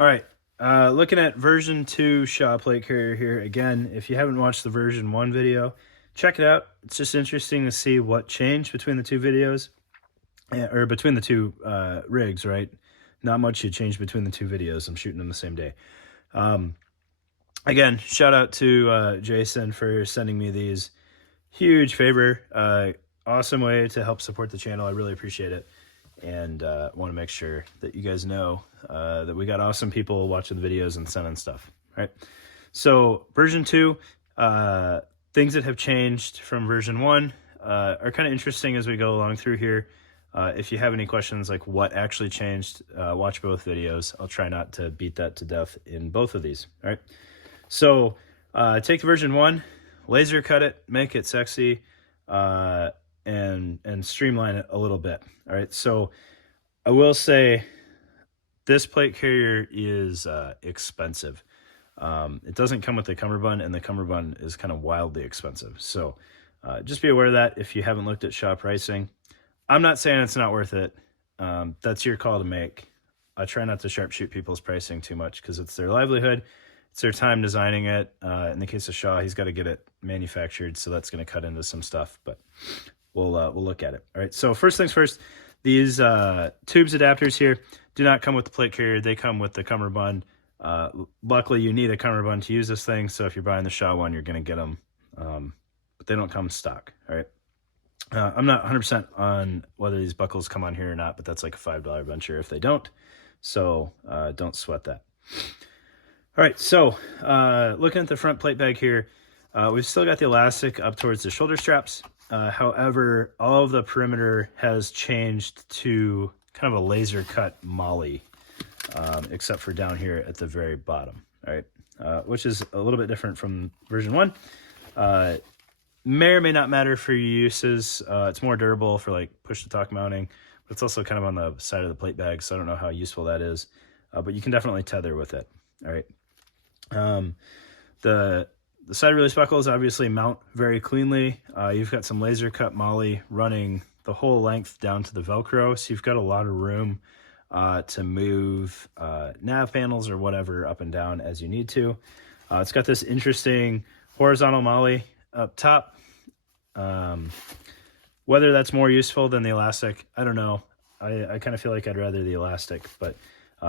All right, looking at version 2 Shaw plate carrier here. Again, if you haven't watched the version 1 video, check it out. It's just interesting to see what changed between the two videos, or between the two rigs, right? Not much had changed between the two videos. I'm shooting them the same day. Again, shout out to Jason for sending me these. Huge favor. Awesome way to help support the channel. I really appreciate it. And want to make sure that you guys know that we got awesome people watching the videos and sending stuff. Right. So version 2, things that have changed from version 1 are kind of interesting as we go along through here. If you have any questions like what actually changed, watch both videos. I'll try not to beat that to death in both of these. All right. So take the version 1, laser cut it, make it sexy, and streamline it a little bit. All right, so I will say this plate carrier is expensive. It doesn't come with the cummerbund, and the cummerbund is kind of wildly expensive. So just be aware of that if you haven't looked at Shaw pricing. I'm not saying it's not worth it. That's your call to make. I try not to sharpshoot people's pricing too much because it's their livelihood. It's their time designing it. In the case of Shaw, he's got to get it manufactured, so that's going to cut into some stuff, but we'll look at it. All right, so first things first, these tubes adapters here do not come with the plate carrier. They come with the cummerbund. Luckily, you need a cummerbund to use this thing, so if you're buying the Shaw one, you're going to get them, but they don't come stock. All right. I'm not 100% on whether these buckles come on here or not, but that's like a $5 venture if they don't, so don't sweat that. All right, so looking at the front plate bag here, we've still got the elastic up towards the shoulder straps. However, all of the perimeter has changed to kind of a laser cut molly, except for down here at the very bottom, all right, which is a little bit different from version 1. May or may not matter for your uses. It's more durable for like push-to-talk mounting, but it's also kind of on the side of the plate bag, so I don't know how useful that is, but you can definitely tether with it, all right. The side release buckles obviously mount very cleanly. You've got some laser cut molly running the whole length down to the Velcro, so you've got a lot of room to move nav panels or whatever up and down as you need to. It's got this interesting horizontal molly up top. Whether that's more useful than the elastic, I don't know. I kind of feel like I'd rather the elastic, but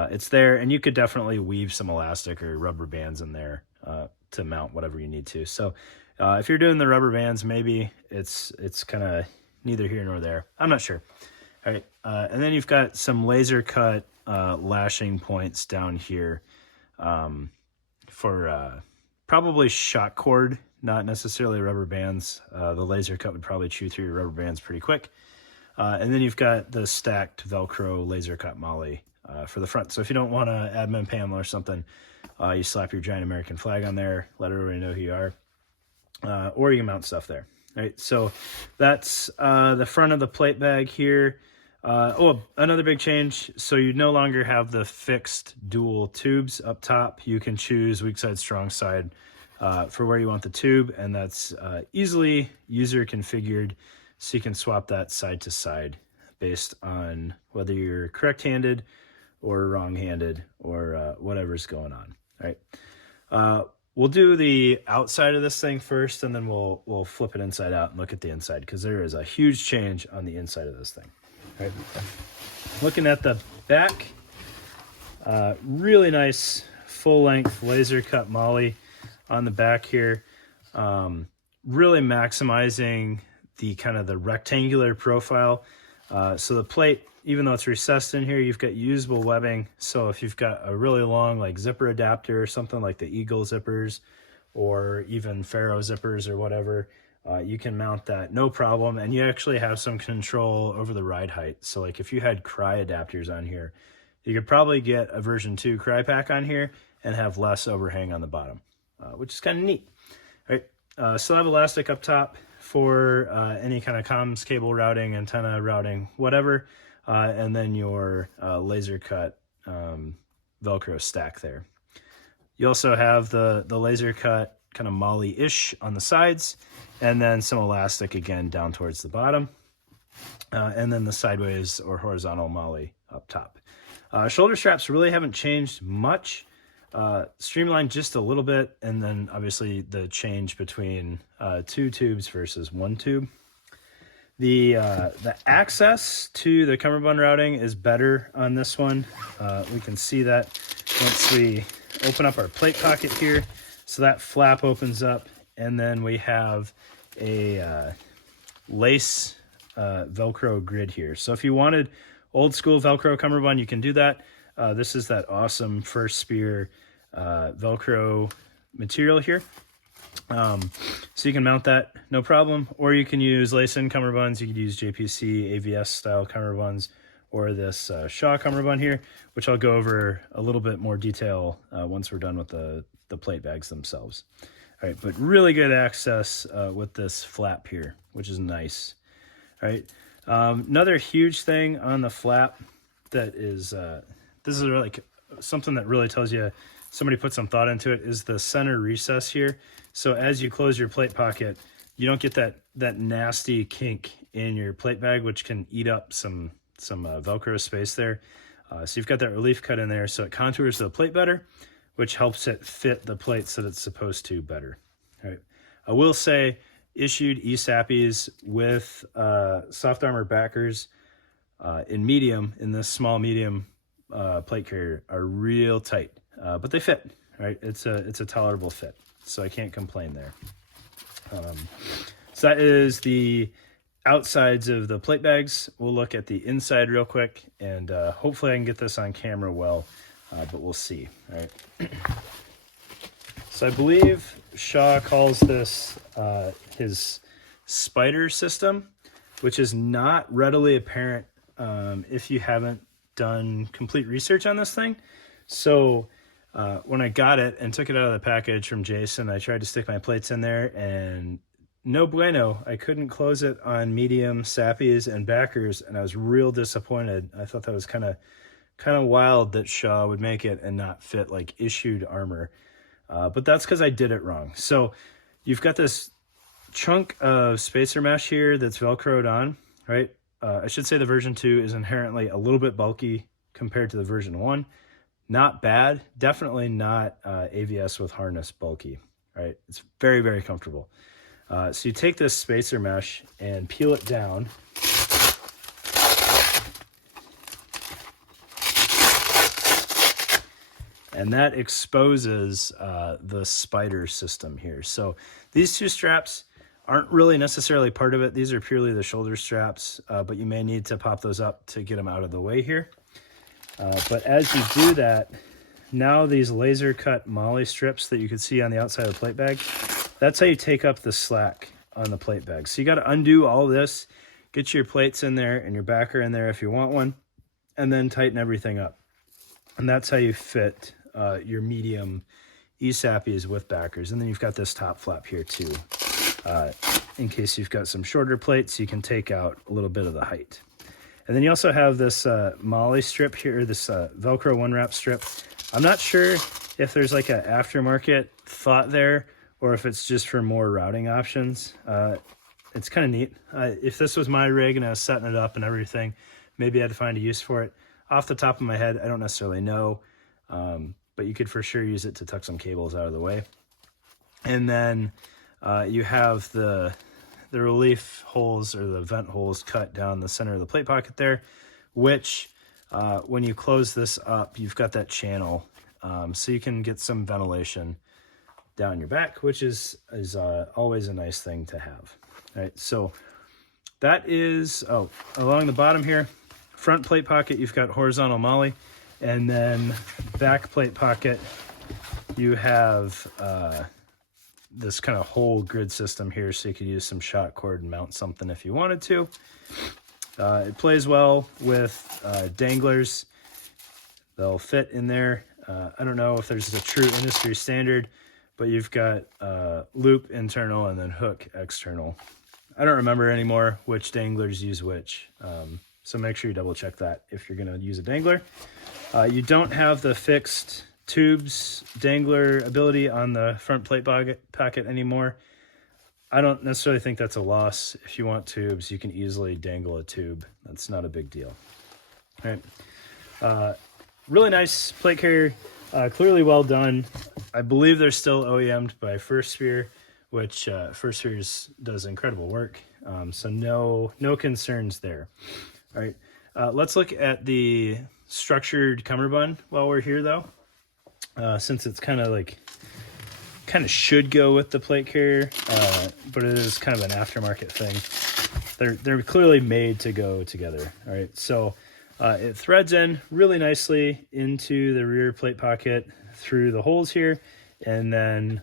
it's there, and you could definitely weave some elastic or rubber bands in there to mount whatever you need to. So if you're doing the rubber bands, maybe it's kind of neither here nor there. I'm not sure. All right, and then you've got some laser cut lashing points down here for probably shock cord, not necessarily rubber bands. The laser cut would probably chew through your rubber bands pretty quick. And then you've got the stacked Velcro laser cut molly for the front. So if you don't want an admin panel or something, you slap your giant American flag on there, let everybody know who you are, or you can mount stuff there. All right, so that's the front of the plate bag here. Another big change. So you no longer have the fixed dual tubes up top. You can choose weak side, strong side for where you want the tube, and that's easily user configured, so you can swap that side to side based on whether you're correct-handed or wrong-handed or whatever's going on. All right. We'll do the outside of this thing first, and then we'll flip it inside out and look at the inside, because there is a huge change on the inside of this thing. All right. Looking at the back, really nice full-length laser cut molly on the back here, really maximizing the kind of the rectangular profile. So the plate, even though it's recessed in here, you've got usable webbing. So if you've got a really long like zipper adapter or something like the Eagle zippers or even Faro zippers or whatever, you can mount that no problem. And you actually have some control over the ride height. So like if you had cry adapters on here, you could probably get a version 2 cry pack on here and have less overhang on the bottom, which is kind of neat. All right, still have elastic up top for any kind of comms cable routing, antenna routing, whatever, and then your laser cut Velcro stack there. You also have the laser cut kind of molly-ish on the sides, and then some elastic again down towards the bottom, and then the sideways or horizontal molly up top. Shoulder straps really haven't changed much. Streamlined just a little bit, and then obviously the change between 2 tubes versus 1 tube. The access to the cummerbund routing is better on this one. We can see that once we open up our plate pocket here. So that flap opens up, and then we have a lace Velcro grid here. So if you wanted old school Velcro cummerbund, you can do that. This is that awesome First Spear Velcro material here. So you can mount that, no problem. Or you can use lace-in cummerbunds. You could use JPC, AVS style cummerbunds, or this Shaw cummerbund here, which I'll go over a little bit more detail once we're done with the plate bags themselves. All right, but really good access with this flap here, which is nice. All right, another huge thing on the flap that is, this is like something that really tells you somebody put some thought into it, is the center recess here. So as you close your plate pocket, you don't get that nasty kink in your plate bag, which can eat up some Velcro space there. So you've got that relief cut in there, so it contours the plate better, which helps it fit the plates that it's supposed to better. All right. I will say issued ESAPIs with soft armor backers in medium, in this small medium plate carrier, are real tight, but they fit. Right? It's a tolerable fit, so I can't complain there. So that is the outsides of the plate bags. We'll look at the inside real quick, and hopefully I can get this on camera well, but we'll see. All right. So I believe Shaw calls this his spider system, which is not readily apparent if you haven't done complete research on this thing. So when I got it and took it out of the package from Jason, I tried to stick my plates in there, and no bueno. I couldn't close it on medium sappies and backers, and I was real disappointed. I thought that was kind of wild that Shaw would make it and not fit like issued armor. But that's because I did it wrong. So you've got this chunk of spacer mesh here that's Velcroed on, right? I should say the version 2 is inherently a little bit bulky compared to the version 1. Not bad, definitely not AVS with harness bulky, right? It's very, very comfortable. So you take this spacer mesh and peel it down. And that exposes the spider system here. So these two straps aren't really necessarily part of it. These are purely the shoulder straps, but you may need to pop those up to get them out of the way here. But as you do that, now these laser cut MOLLE strips that you can see on the outside of the plate bag, that's how you take up the slack on the plate bag. So you got to undo all this, get your plates in there and your backer in there if you want one, and then tighten everything up. And that's how you fit your medium ESAPIs with backers. And then you've got this top flap here too, in case you've got some shorter plates, you can take out a little bit of the height. And then you also have this MOLLE strip here, this Velcro one wrap strip. I'm not sure if there's like an aftermarket thought there, or if it's just for more routing options. It's kind of neat. If this was my rig and I was setting it up and everything, maybe I'd find a use for it. Off the top of my head, I don't necessarily know, but you could for sure use it to tuck some cables out of the way. And then you have the relief holes, or the vent holes, cut down the center of the plate pocket there, which when you close this up, you've got that channel, so you can get some ventilation down your back, which is always a nice thing to have. All right, so that is, along the bottom here, front plate pocket, you've got horizontal MOLLE, and then back plate pocket, you have this kind of whole grid system here, so you could use some shot cord and mount something if you wanted to. It plays well with danglers. They'll fit in there. I don't know if there's a true industry standard, but you've got loop internal and then hook external. I don't remember anymore which danglers use which, so make sure you double check that if you're going to use a dangler. You don't have the fixed tubes dangler ability on the front plate pocket anymore. I don't necessarily think that's a loss. If you want tubes, you can easily dangle a tube. That's not a big deal. All right. really nice plate carrier, clearly well done. I believe they're still OEM'd by First Sphere, which First Sphere does incredible work. So no concerns there. All right, let's look at the structured cummerbund while we're here, though, since it's kind of should go with the plate carrier, but it is kind of an aftermarket thing. They're clearly made to go together. All right, so it threads in really nicely into the rear plate pocket through the holes here, and then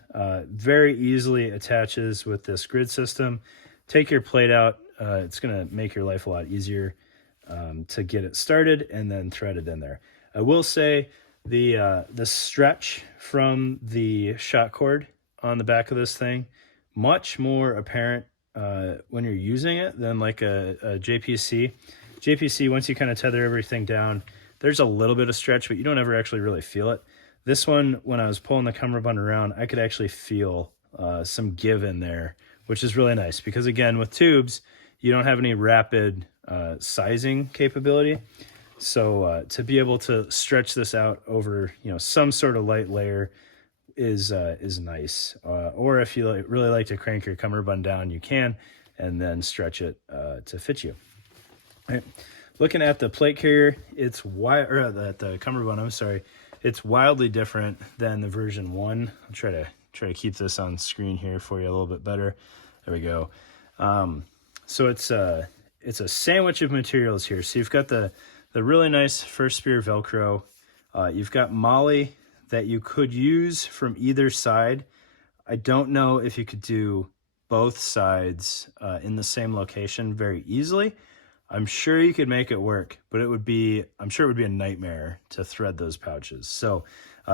very easily attaches with this grid system. Take your plate out. It's going to make your life a lot easier to get it started and then thread it in there. I will say the stretch from the shot cord on the back of this thing, much more apparent when you're using it than like a JPC. JPC, once you kind of tether everything down, there's a little bit of stretch, but you don't ever actually really feel it. This one, when I was pulling the cummerbund around, I could actually feel some give in there, which is really nice because, again, with tubes, you don't have any rapid sizing capability. So to be able to stretch this out over, some sort of light layer is nice. Or if you really like to crank your cummerbund down, you can, and then stretch it to fit you. All right. Looking at the plate carrier, the cummerbund, I'm sorry, it's wildly different than the version 1. I'll try to keep this on screen here for you a little bit better. There we go. So it's a sandwich of materials here. So you've got the really nice First Sphere Velcro. You've got moly that you could use from either side. I don't know if you could do both sides in the same location very easily. I'm sure you could make it work, but I'm sure it would be a nightmare to thread those pouches. So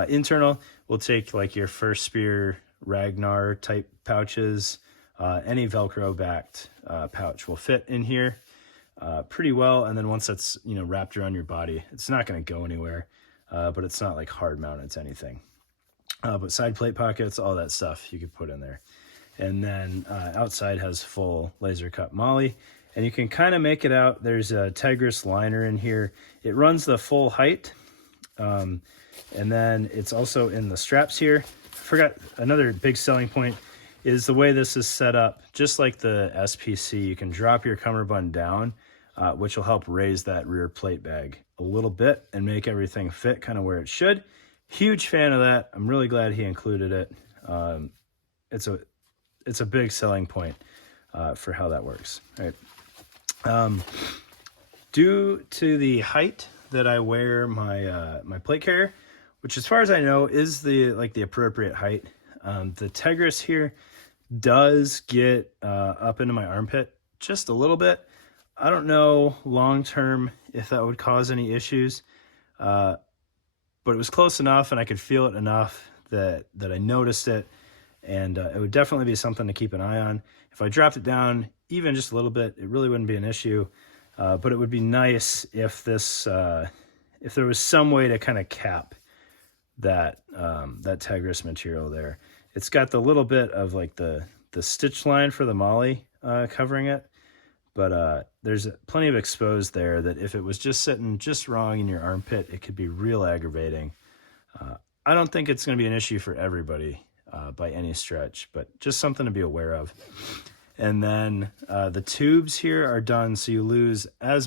internal, we'll take like your First Sphere Ragnar type pouches. Any Velcro backed pouch will fit in here pretty well. And then once that's, wrapped around your body, it's not going to go anywhere, but it's not like hard mounted to anything. But side plate pockets, all that stuff you could put in there. And then outside has full laser cut moly. And you can kind of make it out. There's a Tigris liner in here. It runs the full height. And then it's also in the straps here. I forgot another big selling point is the way this is set up. Just like the SPC, you can drop your cummerbund down, which will help raise that rear plate bag a little bit and make everything fit kind of where it should. Huge fan of that. I'm really glad he included it. It's a big selling point for how that works. All right. Due to the height that I wear my plate carrier, which as far as I know is the appropriate height, the Tigris here does get up into my armpit just a little bit. I don't know long term if that would cause any issues, but it was close enough and I could feel it enough that I noticed it, and it would definitely be something to keep an eye on. If I dropped it down even just a little bit, it really wouldn't be an issue, but it would be nice if if there was some way to kind of cap that Tigris material there. It's got the little bit of like the stitch line for the moly covering it, but there's plenty of exposed there that if it was just sitting just wrong in your armpit, it could be real aggravating. I don't think it's going to be an issue for everybody by any stretch, but just something to be aware of. And then the tubes here are done so you lose as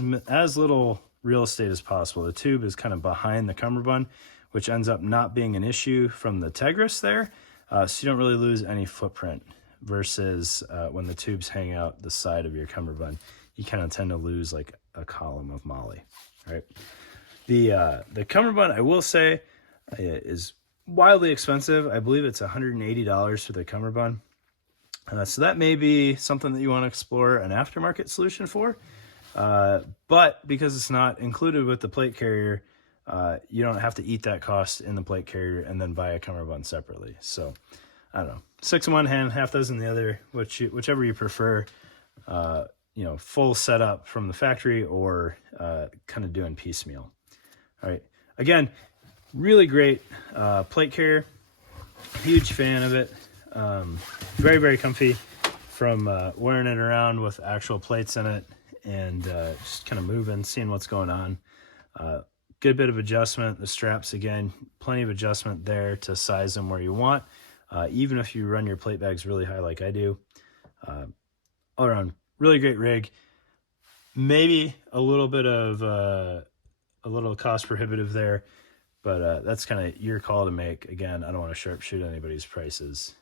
little real estate as possible. The tube is kind of behind the cummerbund, which ends up not being an issue from the Tigris there, so you don't really lose any footprint versus when the tubes hang out the side of your cummerbund, you kind of tend to lose like a column of moly. All right. The cummerbund, I will say, is wildly expensive. I believe it's $180 for the cummerbund. So that may be something that you want to explore an aftermarket solution for. But because it's not included with the plate carrier, you don't have to eat that cost in the plate carrier and then buy a cummerbund separately. So I don't know, 6 in one hand, half dozen in the other, whichever you prefer, full setup from the factory or kind of doing piecemeal. All right. Again, really great plate carrier. Huge fan of it. Very, very comfy from wearing it around with actual plates in it and just kind of moving, seeing what's going on. good bit of adjustment. The straps, again, plenty of adjustment there to size them where you want, even if you run your plate bags really high like I do. All around, really great rig. Maybe a little bit of a little cost prohibitive there, but that's kind of your call to make. Again, I don't want to sharpshoot anybody's prices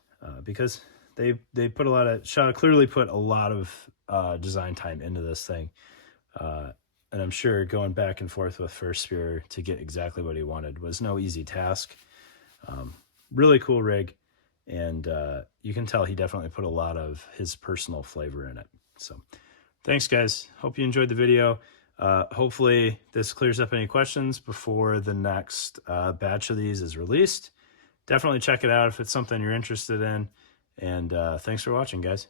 because they put a lot of clearly put a lot of design time into this thing, and I'm sure going back and forth with First Spear to get exactly what he wanted was no easy task. Really cool rig, and you can tell he definitely put a lot of his personal flavor in it. So thanks, guys. Hope you enjoyed the video. Hopefully this clears up any questions before the next batch of these is released. Definitely check it out if it's something you're interested in. And thanks for watching, guys.